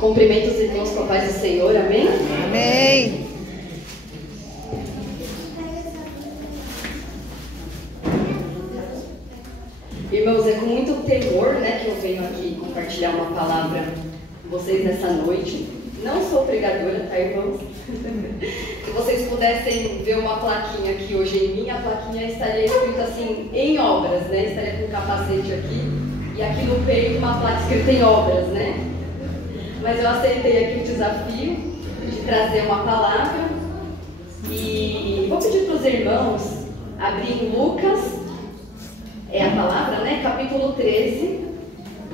Cumprimento os irmãos com a paz do Senhor, amém? Amém. Irmãos, é com muito temor, né, que eu venho aqui compartilhar uma palavra com vocês nessa noite. Não sou pregadora, tá, irmãos? Se vocês pudessem ver uma plaquinha aqui hoje em mim, a plaquinha estaria escrita assim, em obras, né? Estaria com um capacete aqui e aqui no peito uma placa escrita em obras, né? Mas eu aceitei aqui o desafio de trazer uma palavra e vou pedir para os irmãos abrirem Lucas, é a palavra, né? Capítulo 13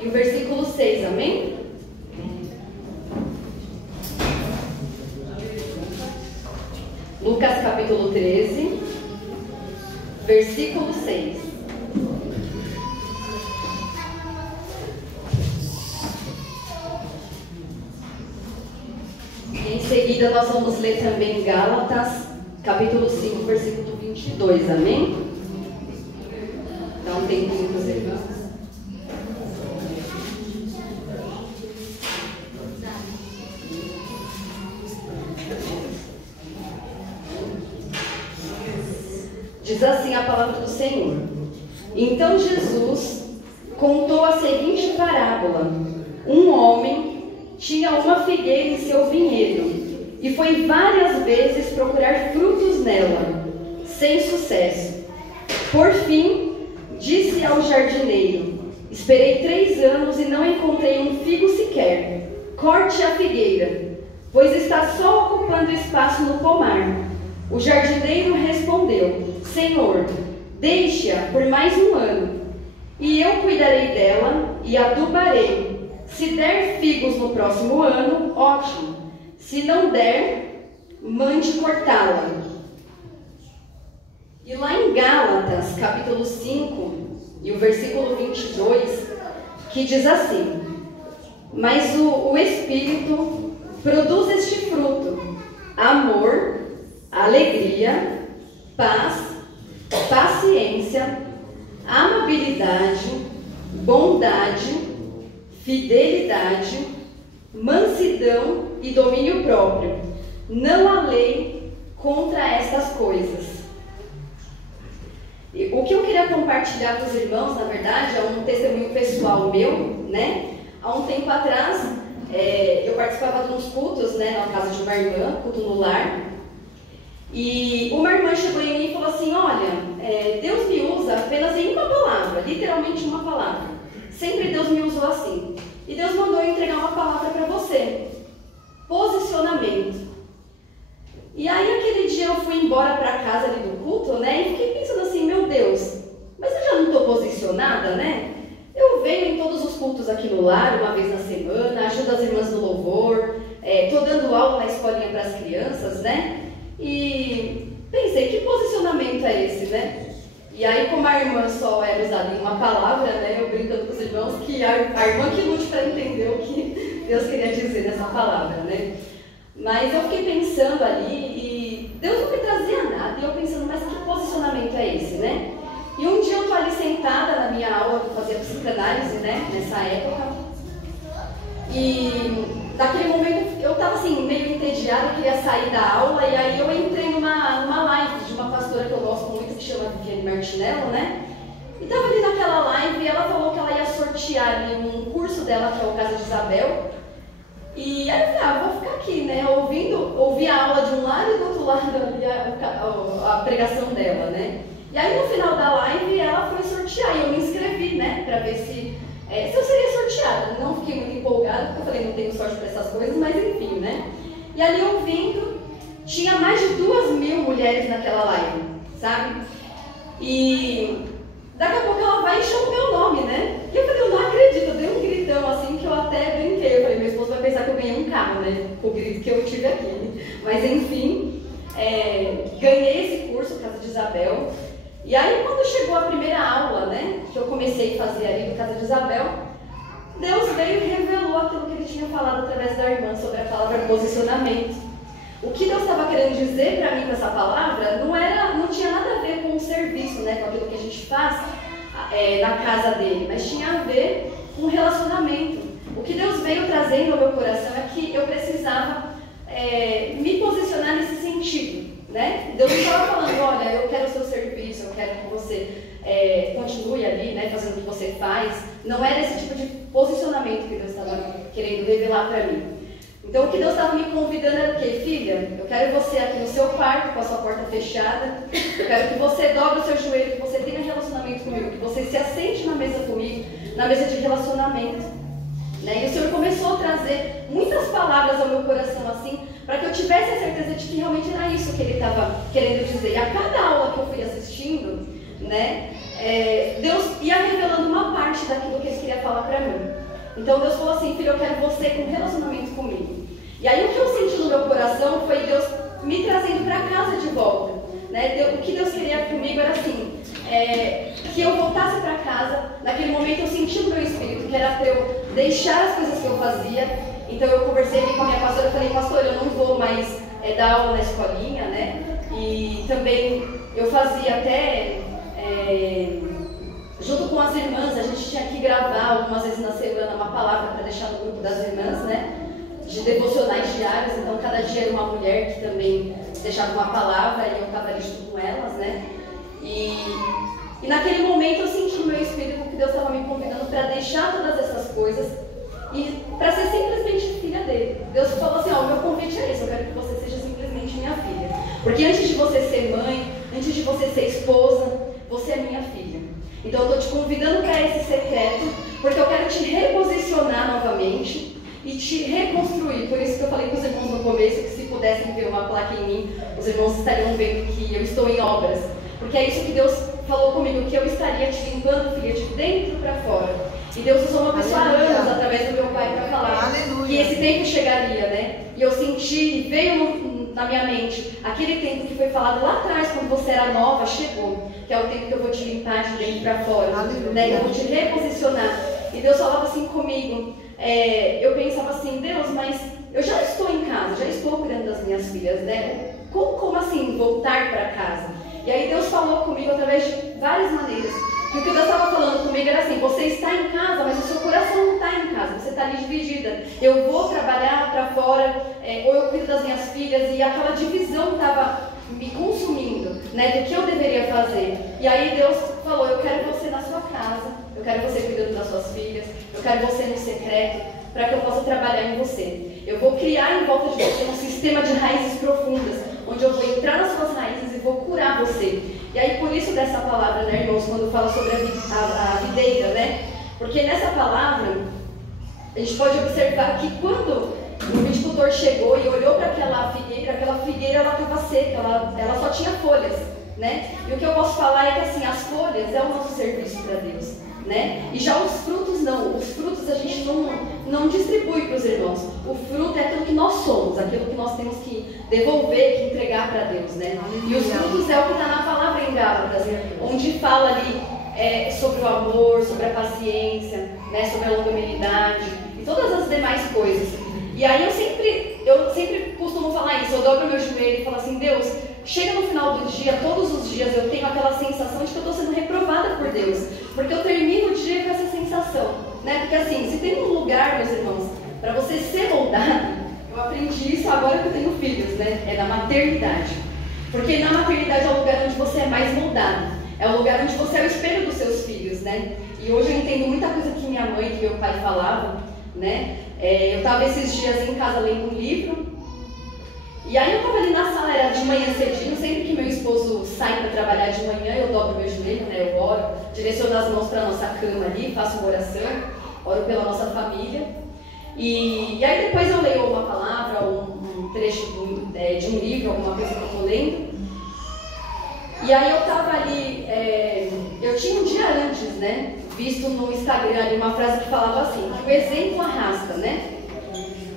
e o versículo 6, amém? Lucas capítulo 13, versículo 6. E em seguida nós vamos ler também Gálatas, capítulo 5, versículo 22, amém? Dá um tempinho para os irmãos. Diz assim a palavra do Senhor. Então Jesus contou a seguinte parábola. Um homem tinha uma figueira em seu vinhedo e foi várias vezes procurar frutos nela, sem sucesso. Por fim, disse ao jardineiro: esperei 3 anos e não encontrei um figo sequer. Corte a figueira, pois está só ocupando espaço no pomar. O jardineiro respondeu: Senhor, deixe-a por mais 1 ano, e eu cuidarei dela e adubarei. Se der figos no próximo ano, ótimo. Se não der, mande cortá-la. E lá em Gálatas, capítulo 5, e o versículo 22, que diz assim: mas o Espírito produz este fruto: amor, alegria, paz, paciência, amabilidade, bondade, fidelidade, mansidão e domínio próprio. Não há lei contra estas coisas. E o que eu queria compartilhar com os irmãos, na verdade, é um testemunho pessoal meu, né? Há um tempo atrás, eu participava de uns cultos, né, na casa de uma irmã, culto no lar. E uma irmã chegou em mim e falou assim: olha, Deus me usa apenas em uma palavra, literalmente uma palavra. Sempre Deus me usou assim. E Deus mandou eu entregar uma palavra para você: posicionamento. E aí aquele dia eu fui embora para casa ali do culto, né? E fiquei pensando assim: meu Deus, mas eu já não estou posicionada, né? Eu venho em todos os cultos aqui no lar, uma vez na semana, ajudo as irmãs no louvor, estou dando aula na escolinha para as crianças, né? E pensei, que posicionamento é esse, né? E aí, como a irmã só era usada em uma palavra, né? Eu brincando com os irmãos que a irmã que lute para entender o que Deus queria dizer nessa palavra, né? Mas eu fiquei pensando ali e Deus não me trazia nada. E eu pensando, mas que posicionamento é esse, né? E um dia eu tô ali sentada na minha aula, eu fazia psicanálise, né? Nessa época. E naquele momento eu estava assim, meio entediada, queria sair da aula, e aí eu entrei numa live de uma pastora que eu gosto muito, que chama Viviane Martinello, né? E estava ali naquela live e ela falou que ela ia sortear ali um curso dela, que é o Casa de Isabel. E aí eu falei, vou ficar aqui, né? Ouvi a aula de um lado e do outro lado ali a pregação dela, né? E aí no final da live ela foi sortear e eu me inscrevi, né? Pra ver se eu seria sorteada. Não fiquei muito empolgada, porque eu falei, não tenho sorte para essas coisas, mas enfim, né? E ali ouvindo, tinha mais de 2.000 mulheres naquela live, sabe? E daqui a pouco ela vai e chama o meu nome, né? E eu falei, eu não acredito, eu dei um gritão assim que eu até brinquei. Eu falei, meu esposo vai pensar que eu ganhei um carro, né? Com o grito que eu tive aqui. Mas enfim, ganhei esse curso, Casa de Isabel. E aí quando chegou a primeira aula, né? Que eu comecei a fazer ali no Casa de Isabel, Deus veio e revelou aquilo que ele tinha falado através da irmã sobre a palavra posicionamento. O que Deus estava querendo dizer para mim com essa palavra não tinha nada a ver com o serviço, né, com aquilo que a gente faz na casa dele, mas tinha a ver com o relacionamento relacionamento. O que Deus veio trazendo ao meu coração é que eu precisava me posicionar nesse sentido, né? Deus não estava falando, olha, eu quero o seu serviço, eu quero que você continue ali, né, fazendo o que você faz. Não era esse tipo de posicionamento que Deus estava querendo revelar para mim. Então o que Deus estava me convidando era o quê? Filha, eu quero você aqui no seu quarto, com a sua porta fechada. Eu quero que você dobre o seu joelho, que você tenha relacionamento comigo, que você se assente na mesa comigo, na mesa de relacionamento. Né? E o Senhor começou a trazer muitas palavras ao meu coração assim, para que eu tivesse a certeza de que realmente era isso que Ele estava querendo dizer. E a cada aula que eu fui assistindo, né, Deus ia revelando uma parte daquilo que Ele queria falar para mim. Então Deus falou assim, filho, eu quero você com relacionamento comigo. E aí o que eu senti no meu coração foi Deus me trazendo para casa de volta. Né? O que Deus queria comigo era assim, que eu voltasse para casa. Naquele momento eu senti no meu espírito que era para eu deixar as coisas que eu fazia. Então eu conversei com a minha pastora e falei, pastor, eu não vou mais dar aula na escolinha, né? E também eu fazia até, junto com as irmãs, a gente tinha que gravar algumas vezes na semana uma palavra para deixar no grupo das irmãs, né? De devocionais diários. Então cada dia era uma mulher que também deixava uma palavra e eu estava ali junto com elas, né? E naquele momento eu senti no meu espírito que Deus estava me convidando para deixar todas essas coisas e para ser simplesmente filha dele. Deus falou assim, ó, o meu convite é esse, eu quero que você seja simplesmente minha filha. Porque antes de você ser mãe, antes de você ser esposa, você é minha filha. Então eu estou te convidando para esse secreto, porque eu quero te reposicionar novamente e te reconstruir. Por isso que eu falei com os irmãos no começo, que se pudessem ver uma placa em mim, os irmãos estariam vendo que eu estou em obras. Porque é isso que Deus falou comigo, que eu estaria te limpando, filha, de dentro para fora. E Deus usou uma pessoa há anos, através do meu pai, para falar que esse tempo chegaria, né? E eu senti, veio na minha mente, aquele tempo que foi falado lá atrás, quando você era nova, chegou. Que é o tempo que eu vou te limpar de dentro para fora, né? Eu vou te reposicionar. E Deus falava assim comigo, eu pensava assim, Deus, mas eu já estou em casa, já estou cuidando das minhas filhas, né? Como assim voltar para casa? E aí Deus falou comigo através de várias maneiras. E o que Deus estava falando comigo era assim, você está em casa, mas o seu coração não está em casa, você está ali dividida. Eu vou trabalhar para fora, ou eu cuido das minhas filhas, e aquela divisão estava me consumindo, né, do que eu deveria fazer. E aí Deus falou, eu quero você na sua casa, eu quero você cuidando das suas filhas, eu quero você no secreto, para que eu possa trabalhar em você. Eu vou criar em volta de você um sistema de raízes profundas, onde eu vou entrar nas suas raízes e vou curar você. E aí por isso dessa palavra, né, irmãos, quando fala sobre a videira, né? Porque nessa palavra, a gente pode observar que quando o viticultor chegou e olhou para aquela figueira ela estava seca, ela só tinha folhas, né? E o que eu posso falar é que assim, as folhas é o nosso serviço para Deus, né? E já os frutos não, os frutos a gente não distribui para os irmãos. O fruto é aquilo que nós somos, aquilo que nós temos que devolver, que entregar para Deus, né? E os frutos é o que está na palavra em Gálatas, onde fala ali sobre o amor, sobre a paciência, né? Sobre a longanimidade e todas as demais coisas. E aí eu sempre costumo falar isso, eu dobro meu joelho e falo assim, Deus, chega no final do dia, todos os dias eu tenho aquela sensação de que eu estou sendo reprovada por Deus, porque eu termino o dia com essa sensação, né? Porque assim, se tem um lugar, meus irmãos, para você ser moldado, eu aprendi isso agora que eu tenho filhos, né? É na maternidade. Porque na maternidade é o lugar onde você é mais moldado, é o lugar onde você é o espelho dos seus filhos, né? E hoje eu entendo muita coisa que minha mãe e meu pai falavam, né? Eu estava esses dias em casa lendo um livro, e aí eu estava ali na sala, era de manhã cedinho, sempre que meu esposo sai para trabalhar de manhã, eu dobro meu joelho, né? Eu oro, direciono as mãos para a nossa cama ali, faço uma oração, oro pela nossa família, e aí depois eu leio uma palavra, um trecho de um livro, alguma coisa que eu estou lendo. E aí eu estava ali, eu tinha um dia antes, né, visto no Instagram ali uma frase que falava assim, que o exemplo arrasta, né?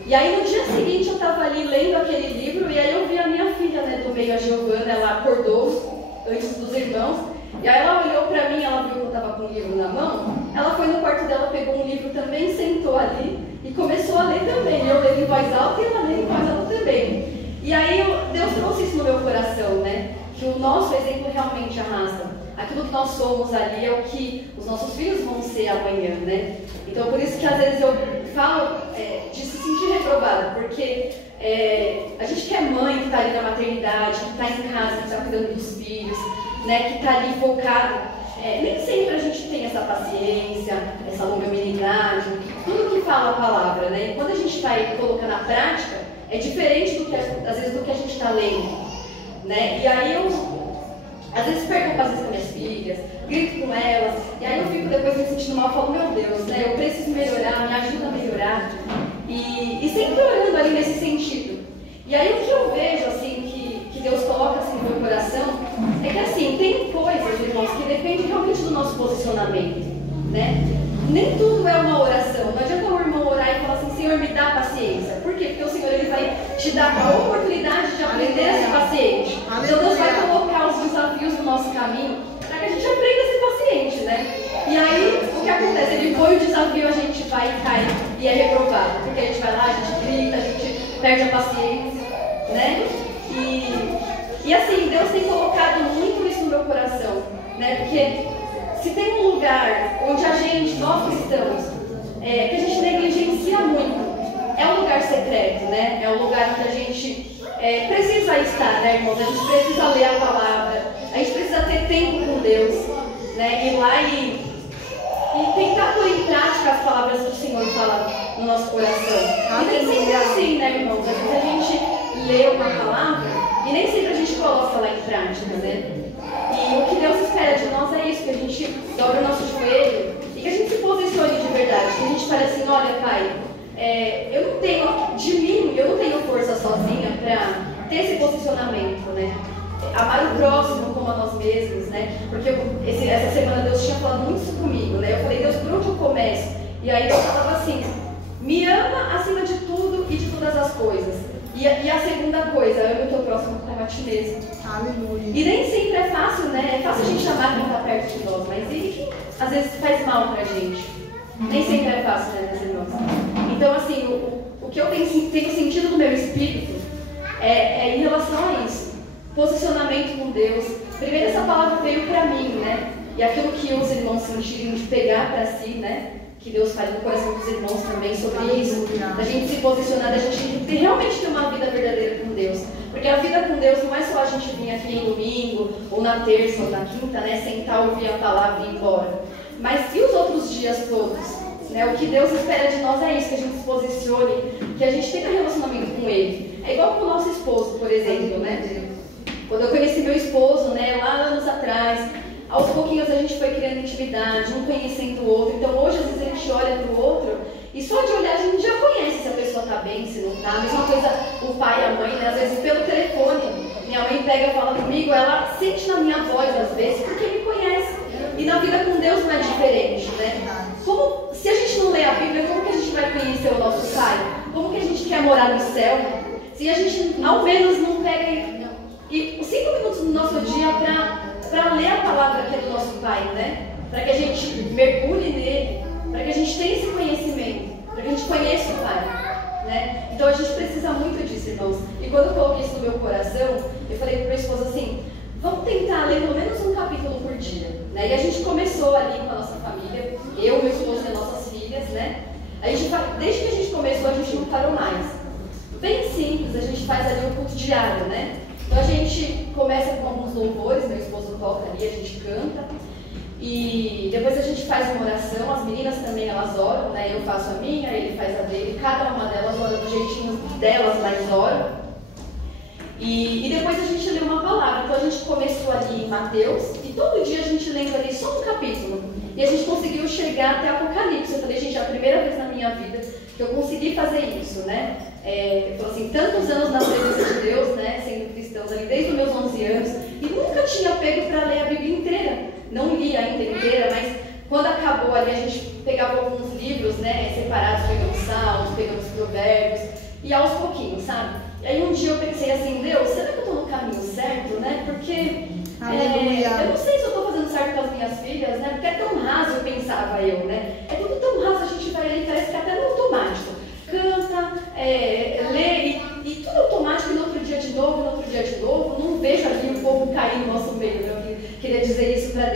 E aí no dia seguinte eu estava ali lendo aquele livro e aí eu vi a minha filha, né, do meio, a Giovana, ela acordou antes dos irmãos, e aí ela olhou para mim, ela viu que eu estava com o livro na mão, ela foi no quarto dela, pegou um livro também, sentou ali e começou a ler também. Eu lendo em voz alta e ela lendo em voz alta também. E aí Deus trouxe isso no meu coração, né? Que o nosso exemplo realmente arrasta. aquilo que nós somos ali é o que os nossos filhos vão ser amanhã, né? Então, por isso que às vezes eu falo de se sentir reprovada, porque a gente que é mãe, que está ali na maternidade, que está em casa, que está cuidando dos filhos, né, que está ali focado, nem sempre a gente tem essa paciência, essa longanimidade, tudo que fala a palavra, né? E quando a gente vai colocar na prática, é diferente do que, às vezes, do que a gente está lendo, né? E aí eu, às vezes, perco às vezes com minhas filhas, grito com elas, e aí eu fico depois me sentindo mal, eu falo, meu Deus, né? Eu preciso melhorar, me ajuda a melhorar, e sempre orando ali nesse sentido. E aí o que eu vejo, assim, que Deus coloca assim no meu coração, é que assim, tem coisas, irmãos, que dependem realmente do nosso posicionamento, né? Nem tudo é uma oração. Não adianta o irmão orar e falar assim, Senhor, me dá paciência. Por quê? Porque o Senhor ele vai te dar a oportunidade de aprender a ser paciente. Então Deus vai colocar os desafios no nosso caminho para que a gente aprenda a ser paciente, né? E aí, o que acontece? Ele põe o desafio, a gente vai e cai e é reprovado. Porque a gente vai lá, a gente grita, a gente perde a paciência, né? E assim, Deus tem colocado muito isso no meu coração, né? Porque se tem um lugar onde nós cristãos, que a gente negligencia muito, é um lugar secreto, né? É um lugar que a gente precisa estar, né, irmãos? A gente precisa ler a palavra, a gente precisa ter tempo com Deus, né? Ir lá e tentar pôr em prática as palavras que o Senhor fala no nosso coração. E nem sempre é assim, né, irmãos? Às vezes a gente lê uma palavra e nem sempre a gente coloca lá em prática, né? E o que Deus espera de nós é isso, que a gente dobre o nosso joelho e que a gente se posicione de verdade. Que a gente fale assim, olha, Pai, eu não tenho força sozinha para ter esse posicionamento, né? Amar o próximo como a nós mesmos, né? Porque essa semana Deus tinha falado muito isso comigo, né? Eu falei, Deus, por onde eu começo? E aí Deus falava assim, me ama acima de tudo e de todas as coisas. E a segunda coisa, ame o teu próximo como a ti mesmo. Aleluia. E nem sempre é fácil, né? É fácil a gente amar quem está perto de nós, mas ele que às vezes faz mal pra gente. Nem sempre é fácil, né, meus irmãos? Então, assim, o que eu tenho sentido no meu espírito é em relação a isso. Posicionamento com Deus. Primeiro essa palavra veio pra mim, né? E aquilo que os irmãos sentiram de pegar pra si, né? Que Deus faz no coração dos irmãos também sobre isso, da gente se posicionar, da gente realmente ter uma vida verdadeira com Deus. Porque a vida com Deus não é só a gente vir aqui em domingo, ou na terça, ou na quinta, né, sentar, ouvir a palavra e ir embora. Mas e os outros dias todos? Né, o que Deus espera de nós é isso, que a gente se posicione, que a gente tenha relacionamento com Ele. É igual com o nosso esposo, por exemplo, né? Quando eu conheci meu esposo, né, lá anos atrás, aos pouquinhos a gente foi criando intimidade, um conhecendo o outro. Então hoje às vezes a gente olha para o outro e só de olhar a gente já conhece se a pessoa está bem, se não está. A mesma coisa o pai e a mãe, né? Às vezes pelo telefone. Minha mãe pega e fala comigo, ela sente na minha voz às vezes porque me conhece. E na vida com Deus não é diferente, né? Se a gente não lê a Bíblia, como que a gente vai conhecer o nosso Pai? Como que a gente quer morar no céu? Se a gente ao menos não pega e 5 minutos no nosso dia para ler a palavra que é do nosso Pai, né? Para que a gente mergulhe nele, para que a gente tenha esse conhecimento, para que a gente conheça o Pai, né? Então a gente precisa muito disso, irmãos. E quando eu coloquei isso no meu coração, eu falei para o meu esposo assim, vamos tentar ler pelo menos um capítulo por dia, né? E a gente começou ali com a nossa família, eu, meu esposo e as nossas filhas, né? Desde que a gente começou, a gente não parou mais. Bem simples, a gente faz ali um culto diário, né? Então a gente começa com alguns louvores, meu esposo toca ali, a gente canta. E depois a gente faz uma oração, as meninas também elas oram, né? Eu faço a minha, ele faz a dele, cada uma delas ora do jeitinho delas, mas oram. E depois a gente lê uma palavra. Então a gente começou ali em Mateus e todo dia a gente lendo ali só um capítulo. E a gente conseguiu chegar até Apocalipse. Eu falei, gente, é a primeira vez na minha vida que eu consegui fazer isso, né? Eu falei assim, tantos anos na presença de Deus, né? Sendo cristãos ali desde os meus 11 anos. E nunca tinha pego para ler a Bíblia inteira. Não li ainda inteira, mas quando acabou ali a gente pegava alguns livros, né? Separados, pegamos Salmos, pegamos Provérbios. E aos pouquinhos, sabe? E aí um dia eu pensei assim, Deus, será que eu estou no caminho certo, né? Porque eu não sei se eu estou fazendo certo com as minhas filhas, né? Porque é tão raso, eu pensava eu, né? É tudo tão raso, a gente vai ali, parece que até no automático. Canta, lê, e tudo automático, e no outro dia de novo, não vejo ali o povo cair no nosso meio. Eu queria dizer isso para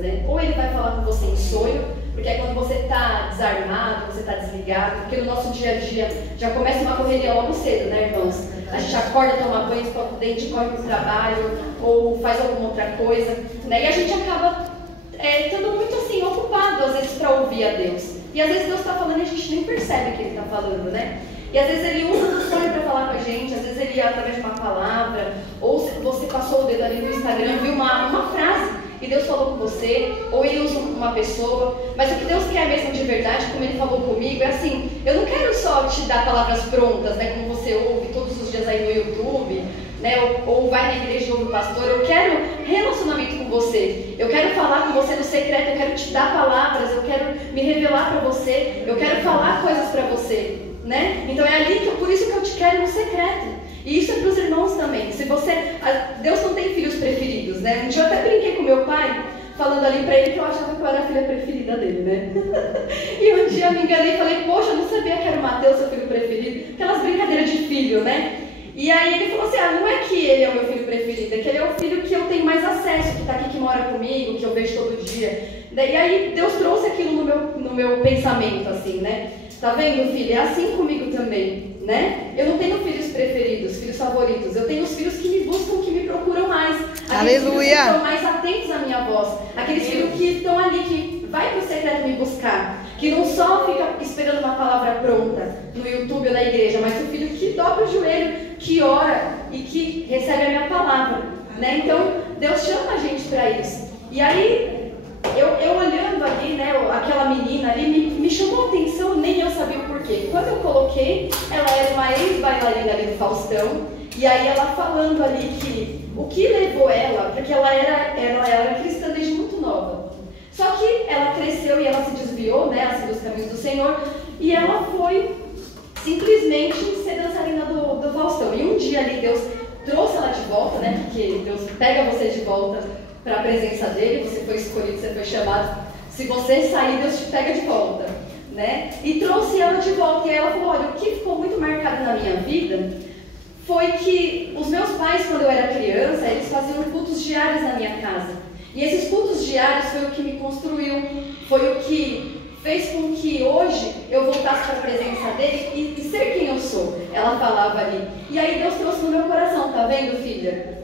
né? Ou ele vai falar com você em sonho, porque é quando você está desarmado, você está desligado, porque no nosso dia a dia já começa uma correria logo cedo, né, irmãos? A gente acorda, toma banho, escova o dente, corre para o trabalho, ou faz alguma outra coisa, né? E a gente acaba estando muito assim, ocupado às vezes para ouvir a Deus. E às vezes Deus está falando e a gente nem percebe que Ele está falando, né? E às vezes Ele usa o sonho para falar com a gente, às vezes Ele através de uma palavra, ou se você passou o dedo ali no Instagram, viu uma frase e Deus falou com você, ou Ele usa uma pessoa. Mas o que Deus quer mesmo de verdade, como Ele falou comigo, é assim, eu não quero só te dar palavras prontas, né, como você ouve todos os dias aí no YouTube, né, ou vai na igreja e ouve o pastor. Eu quero relacionamento com você, eu quero falar com você no secreto, eu quero te dar palavras, eu quero me revelar para você, eu quero falar coisas para você, né? Então é ali por isso que eu te quero no secreto. E isso é para os irmãos também. Se você, Deus não tem filhos preferidos, né? Um dia eu até brinquei com meu pai, falando ali para ele que eu achava que eu era a filha preferida dele, né? E um dia eu me enganei e falei, poxa, eu não sabia que era o Mateus, seu filho preferido. Aquelas brincadeiras de filho, né? E aí ele falou assim, não é que ele é o meu filho preferido, é que ele é o filho que eu tenho mais acesso, que está aqui, que mora comigo, que eu vejo todo dia. E aí Deus trouxe aquilo no meu pensamento, assim, né? Tá vendo, filho? É assim comigo também, né? Eu não tenho filhos preferidos, filhos favoritos. Eu tenho os filhos que me buscam, que me procuram mais. Aqueles filhos que estão mais atentos à minha voz. Aqueles filhos que estão ali, que vai pro secreto me buscar. Que não só fica esperando uma palavra pronta no YouTube ou na igreja, mas o filho que dobra o joelho, que ora e que recebe a minha palavra, né? Então, Deus chama a gente para isso. E aí, eu olhando ali, né, aquela menina ali, me chamou a atenção, nem eu sabia o porquê. Quando eu coloquei, ela era uma ex-bailarina ali do Faustão, e aí ela falando ali que o que levou ela, porque ela era cristã desde muito nova. Só que ela cresceu e ela se desviou, né, assim, dos caminhos do Senhor, e ela foi simplesmente ser dançarina do Faustão. E um dia ali Deus trouxe ela de volta, né, porque Deus pega você de volta para a presença dele, você foi escolhido, você foi chamado. Se você sair, Deus te pega de volta, né? E trouxe ela de volta. E ela falou, olha, o que ficou muito marcado na minha vida foi que os meus pais, quando eu era criança, eles faziam cultos diários na minha casa. E esses cultos diários foi o que me construiu, foi o que fez com que hoje eu voltasse para a presença dele e ser quem eu sou. Ela falava ali. E aí Deus trouxe no meu coração, tá vendo, filha?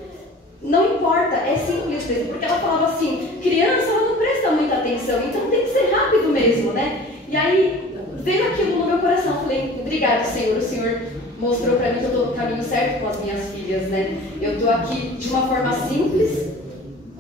Não importa, é simples mesmo, porque ela falava assim, criança ela não presta muita atenção, então tem que ser rápido mesmo, né? E aí veio aquilo no meu coração, falei, obrigado Senhor, o Senhor mostrou para mim que eu estou no caminho certo com as minhas filhas, né? Eu estou aqui de uma forma simples,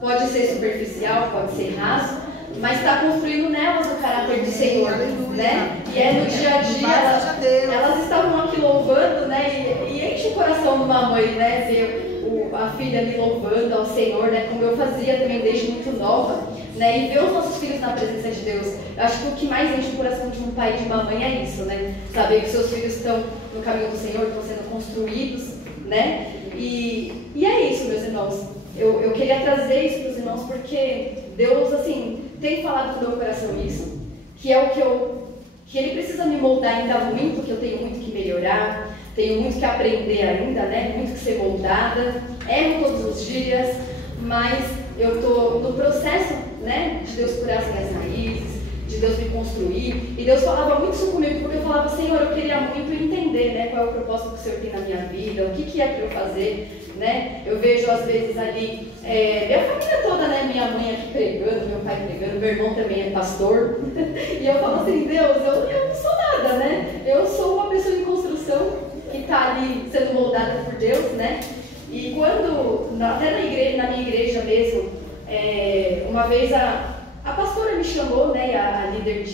pode ser superficial, pode ser raso, mas está construindo nelas o caráter do Senhor, né? E é no dia a dia, elas estavam aqui louvando, né? E enche o coração de uma mãe, né? Ver a filha ali louvando ao Senhor, né? Como eu fazia também desde muito nova, né? E ver os nossos filhos na presença de Deus. Eu acho que o que mais enche o coração de um pai e de uma mãe é isso, né? Saber que seus filhos estão no caminho do Senhor, estão sendo construídos, né? E é isso, meus irmãos. Eu queria trazer isso para os irmãos porque Deus, assim, tem falado no meu coração isso, que é o que Ele precisa me moldar ainda muito, que eu tenho muito que melhorar, tenho muito que aprender ainda, né? Muito que ser moldada, erro todos os dias, mas eu estou no processo, né? De Deus curar as minhas raízes, de Deus me construir. E Deus falava muito isso comigo, porque eu falava, Senhor, eu queria muito entender, né? Qual é o propósito que o Senhor tem na minha vida, o que é para eu fazer, né? Eu vejo às vezes ali, minha família toda, né? Minha mãe aqui pregando, meu pai pregando, meu irmão também é pastor. E eu falo assim, Deus, eu não sou nada, né? Eu sou uma pessoa em construção, que está ali sendo moldada por Deus, né? E quando, até na minha igreja mesmo, uma vez a pastora me chamou, né, a líder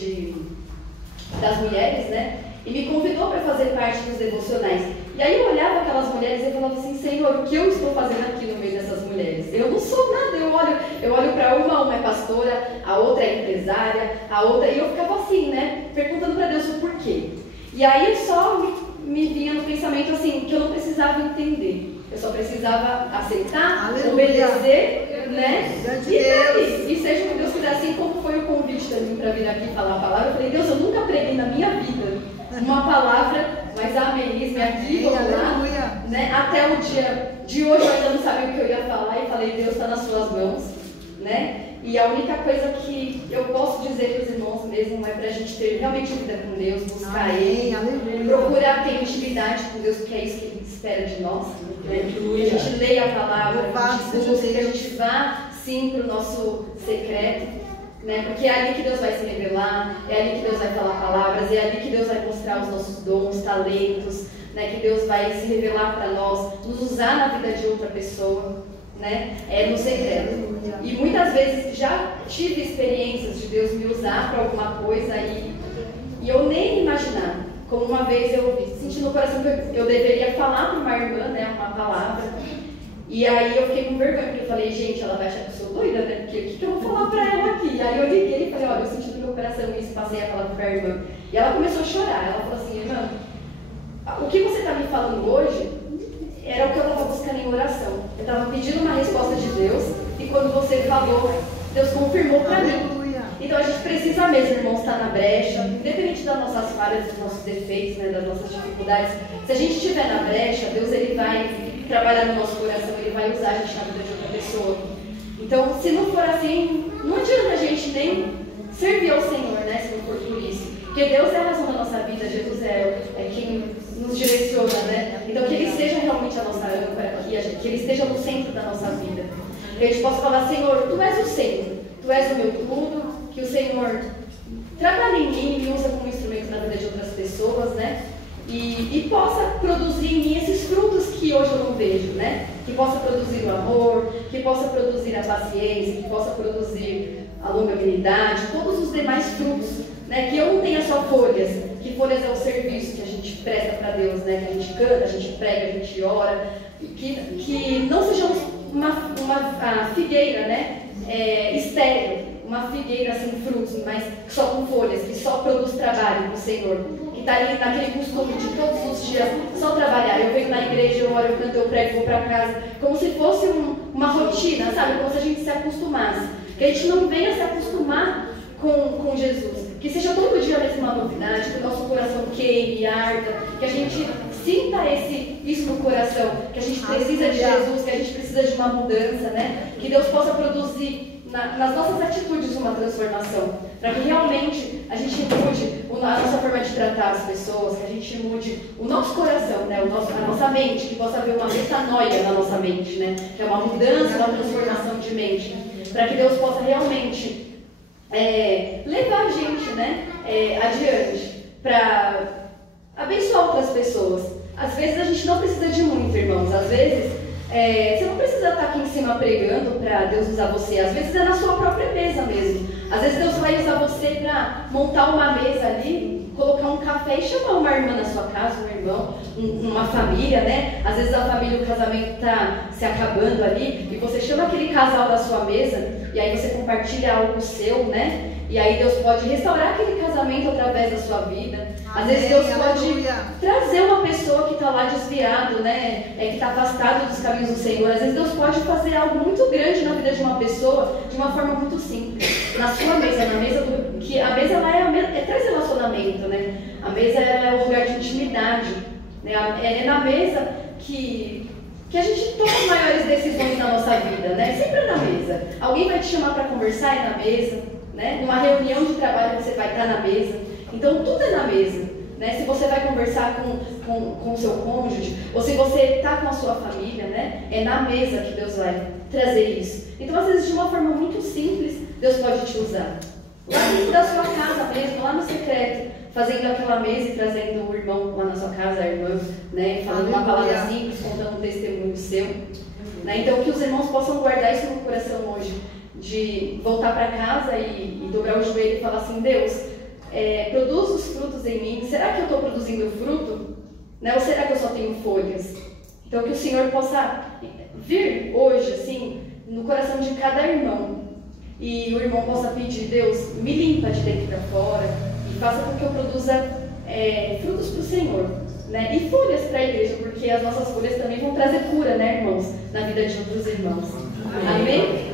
das mulheres, né, e me convidou para fazer parte dos devocionais. E aí eu olhava aquelas mulheres e falava assim, Senhor, o que eu estou fazendo aqui no meio dessas mulheres? Eu não sou nada, eu olho para uma é pastora, a outra é empresária, a outra, e eu ficava assim, né, perguntando para Deus o porquê. E aí só me vinha no pensamento assim, que eu não precisava entender, eu só precisava aceitar, aleluia, obedecer, né? E seja o que Deus quiser, assim como foi o convite também para vir aqui falar a palavra. Eu falei, Deus, eu nunca preguei na minha vida uma palavra, mas amém, isso, aqui, vamos lá, né? Até o dia de hoje eu ainda não sabia o que eu ia falar e falei, Deus está nas suas mãos, né? E a única coisa que eu posso dizer para os irmãos mesmo é para a gente ter realmente vida com Deus, buscar Ele, procurar ter intimidade com Deus, porque é isso que Ele espera de nós. Né? Que a gente leia a palavra, que a gente vá sim para o nosso secreto, né? Porque é ali que Deus vai se revelar, é ali que Deus vai falar palavras, é ali que Deus vai mostrar os nossos dons, talentos, né? Que Deus vai se revelar para nós, nos usar na vida de outra pessoa. Né? É no secreto. E muitas vezes já tive experiências de Deus me usar para alguma coisa e eu nem imaginava. Como uma vez eu senti no coração que eu deveria falar para uma irmã, né, uma palavra. E aí eu fiquei com vergonha, porque eu falei, gente, ela vai achar que eu sou doida, né? Porque o que eu vou falar para ela aqui? Aí eu liguei e falei, olha, eu senti no meu coração isso, passei a falar para a irmã. E ela começou a chorar. Ela falou assim, irmã, o que você está me falando hoje era o que eu estava buscando em oração. Eu estava pedindo uma resposta de Deus e quando você falou, Deus confirmou para mim. Então a gente precisa mesmo, irmãos, estar na brecha, independente das nossas falhas, dos nossos defeitos, né, das nossas dificuldades. Se a gente estiver na brecha, Deus ele vai trabalhar no nosso coração, Ele vai usar a gente na vida de outra pessoa. Então, se não for assim, não adianta a gente nem servir ao Senhor, né, se não for por isso. Porque Deus é a razão da nossa vida, Jesus é quem nos direciona, né? Então que Ele seja realmente a nossa âncora, que Ele esteja no centro da nossa vida. Que a gente possa falar, Senhor, Tu és o centro, Tu és o meu tudo, que o Senhor trabalhe em mim e me usa como instrumento na vida de outras pessoas, né? E possa produzir em mim esses frutos que hoje eu não vejo, né? Que possa produzir o amor, que possa produzir a paciência, que possa produzir a longanimidade, todos os demais frutos, né? Que eu não tenha só folhas, que folhas é o serviço que a gente presta para Deus, né? Que a gente canta, a gente prega, a gente ora, que não sejamos uma figueira, né? Estéril, uma figueira sem frutos, mas só com folhas, que só produz trabalho para o Senhor, que está ali naquele costume de todos os dias só trabalhar. Eu venho na igreja, eu oro, eu canto, eu prego, vou para casa, como se fosse uma rotina, sabe? Como se a gente se acostumasse. Que a gente não venha se acostumar com Jesus. Que seja todo dia a mesma novidade, que o nosso coração queime, arda, que a gente sinta isso no coração, que a gente precisa de Jesus, que a gente precisa de uma mudança, né? Que Deus possa produzir nas nossas atitudes uma transformação, para que realmente a gente mude a nossa forma de tratar as pessoas, que a gente mude o nosso coração, né? A nossa mente, que possa haver uma metanoia na nossa mente, né? Que é uma mudança, uma transformação de mente, para que Deus possa realmente levar a gente, né, adiante, para abençoar outras pessoas. Às vezes a gente não precisa de muito, irmãos. Às vezes você não precisa estar aqui em cima pregando para Deus usar você. Às vezes é na sua própria mesa mesmo. Às vezes Deus vai usar você para montar uma mesa ali, colocar um café e chamar uma irmã na sua casa, um irmão, uma família, né? Às vezes a família, o casamento está se acabando ali e você chama aquele casal da sua mesa e aí você compartilha algo seu, né? E aí Deus pode restaurar aquele casamento através da sua vida. Às vezes Deus pode trazer uma pessoa que está lá desviado, né? Que está afastado dos caminhos do Senhor. Às vezes Deus pode fazer algo muito grande na vida de uma pessoa de uma forma muito simples. Na sua mesa, na mesa que a mesa lá traz relacionamento, né? A mesa é um lugar de intimidade, né? É na mesa que a gente toma as maiores decisões na nossa vida, né? Sempre é na mesa. Alguém vai te chamar para conversar, é na mesa. Né? Numa reunião de trabalho você vai estar na mesa. Então tudo é na mesa, né? Se você vai conversar com o seu cônjuge, ou se você está com a sua família, né? É na mesa que Deus vai trazer isso. Então às vezes de uma forma muito simples Deus pode te usar. Lá dentro da sua casa mesmo, lá no secreto, fazendo aquela mesa e trazendo o irmão lá na sua casa, a irmã, né? Falando uma palavra simples, contando um testemunho seu, né? Então que os irmãos possam guardar isso no coração hoje, de voltar para casa e dobrar o joelho e falar assim, Deus, produz os frutos em mim. Será que eu estou produzindo fruto? Né? Ou será que eu só tenho folhas? Então que o Senhor possa vir hoje, assim, no coração de cada irmão. E o irmão possa pedir, Deus, me limpa de dentro para fora e faça com que eu produza frutos para o Senhor. Né? E folhas para a igreja, porque as nossas folhas também vão trazer cura, né, irmãos? Na vida de outros irmãos. Amém?